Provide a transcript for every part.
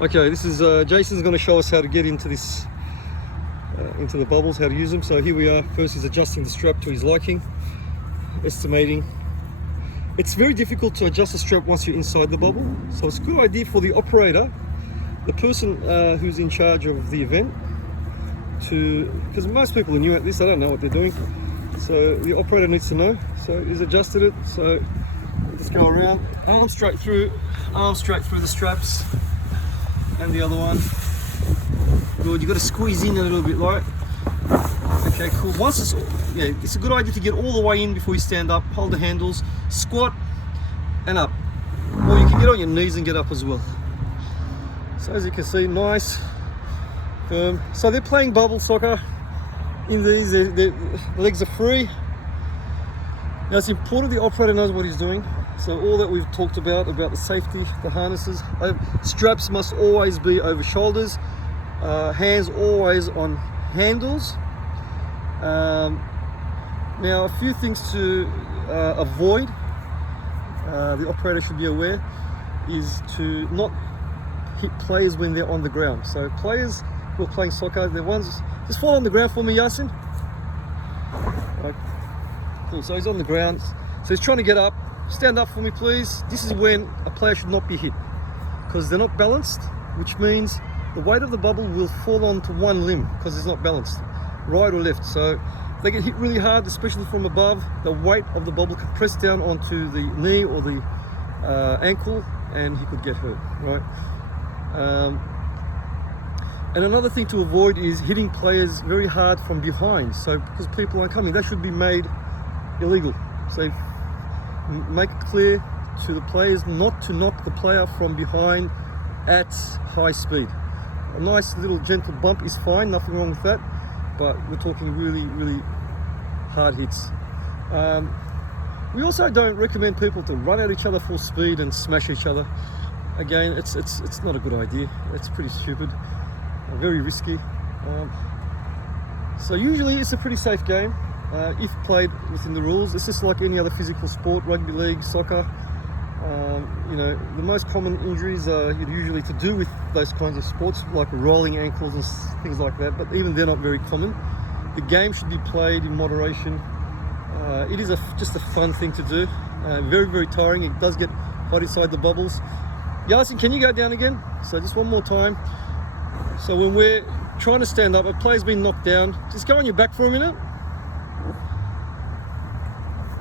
Okay, this is Jason's going to show us how to get into this, into the bubbles, how to use them. So here we are. First, he's adjusting the strap to his liking, estimating. It's very difficult to adjust the strap once you're inside the bubble. So it's a good idea for the operator, the person who's in charge of the event, because most people are new at this, they don't know what they're doing. So the operator needs to know. So he's adjusted it. So just go around, arm straight through the straps, and the other one. Good. You got to squeeze in a little bit, right? Okay, cool. Once it's a good idea to get all the way in before you stand up. Hold the handles, squat, and up. Or you can get on your knees and get up as well. So as you can see, nice, firm. So they're playing bubble soccer. In these, the legs are free. Now it's important the operator knows what he's doing. So all that we've talked about the safety, the harnesses, straps must always be over shoulders, hands always on handles. Now a few things to avoid, the operator should be aware, is to not hit players when they're on the ground. So players who are playing soccer, they're ones, just fall on the ground for me, Yasin. Right. Cool, so he's on the ground, so he's trying to get up. Stand up for me, please. This is when a player should not be hit, because they're not balanced, which means the weight of the bubble will fall onto one limb because it's not balanced, right or left. So if they get hit really hard, especially from above, the weight of the bubble could press down onto the knee or the ankle, and he could get hurt, right? And another thing to avoid is hitting players very hard from behind. So because people aren't coming, that should be made illegal. So make it clear to the players not to knock the player from behind at high speed. A nice little gentle bump is fine, nothing wrong with that, but we're talking really, really hard hits. We also don't recommend people to run at each other full speed and smash each other. Again, it's not a good idea. It's pretty stupid, very risky. So usually it's a pretty safe game. If played within the rules. It's just like any other physical sport, rugby league, soccer. You know, the most common injuries are usually to do with those kinds of sports, like rolling ankles and things like that, but even they're not very common. The game should be played in moderation. It is just a fun thing to do. Very, very tiring. It does get hot inside the bubbles. Yasin, can you go down again? So just one more time. So when we're trying to stand up, a player's been knocked down, just go on your back for a minute.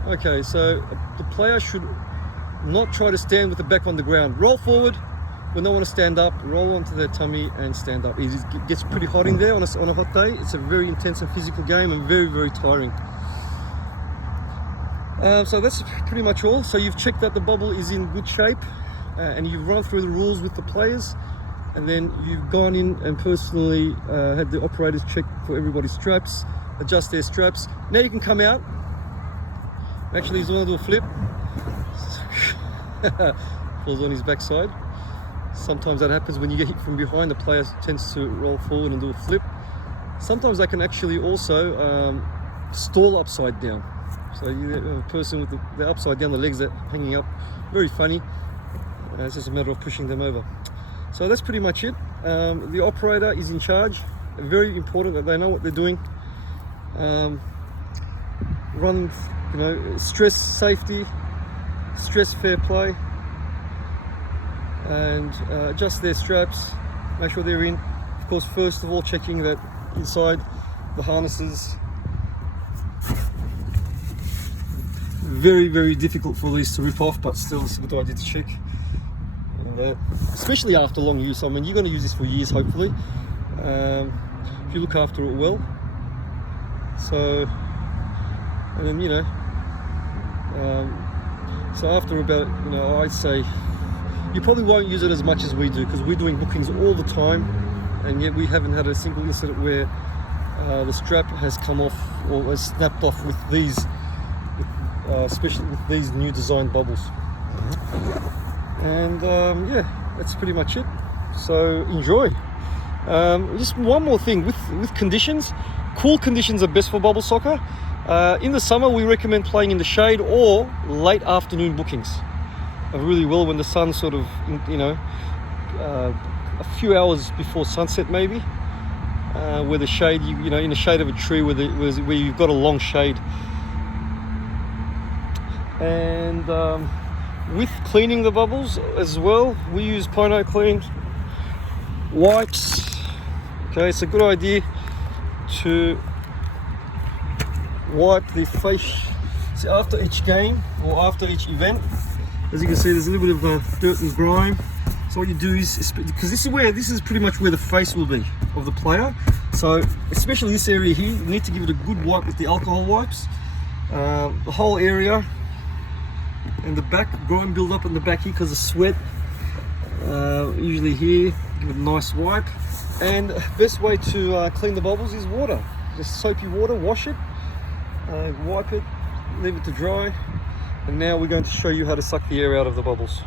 Okay, so the player should not try to stand with the back on the ground. Roll forward when they want to stand up, roll onto their tummy and stand up. It gets pretty hot in there on a hot day. It's a very intense and physical game and very, very tiring. So that's pretty much all. So you've checked that the bubble is in good shape and you've run through the rules with the players, and then you've gone in and personally had the operators check for everybody's straps, adjust their straps. Now you can come out. Actually, he's going to do a flip. Falls on his backside. Sometimes that happens when you get hit from behind. The player tends to roll forward and do a flip. Sometimes they can actually also stall upside down. So a person with the upside down, the legs are hanging up. Very funny. It's just a matter of pushing them over. So that's pretty much it. The operator is in charge. Very important that they know what they're doing. Run, you know, stress safety, stress fair play, and adjust their straps, make sure they're in. Of course, first of all, checking that inside the harnesses. Very, very difficult for these to rip off, but still it's a good idea to check. And, especially after long use. I mean, you're going to use this for years, hopefully, if you look after it well. So, and then, you know, so after about, you know, I'd say you probably won't use it as much as we do, because we're doing bookings all the time, and yet we haven't had a single incident where the strap has come off or has snapped off with these, especially with these new design bubbles. And yeah, that's pretty much it. So enjoy. Just one more thing with conditions. Cool conditions are best for bubble soccer. In the summer, we recommend playing in the shade or late afternoon bookings. Really well when the sun sort of, you know, a few hours before sunset maybe, where the shade, you know, in the shade of a tree where you've got a long shade. And with cleaning the bubbles as well, we use Pino Clean wipes. Okay, it's a good idea to wipe the face after each game or after each event. As you can see, there's a little bit of dirt and grime. So what you do is, because this is pretty much where the face will be of the player. So especially this area here, you need to give it a good wipe with the alcohol wipes. The whole area and the back, grime build up in the back here because of sweat. Usually here, give it a nice wipe. And the best way to clean the bubbles is water. Just soapy water, wash it, wipe it, leave it to dry. And now we're going to show you how to suck the air out of the bubbles.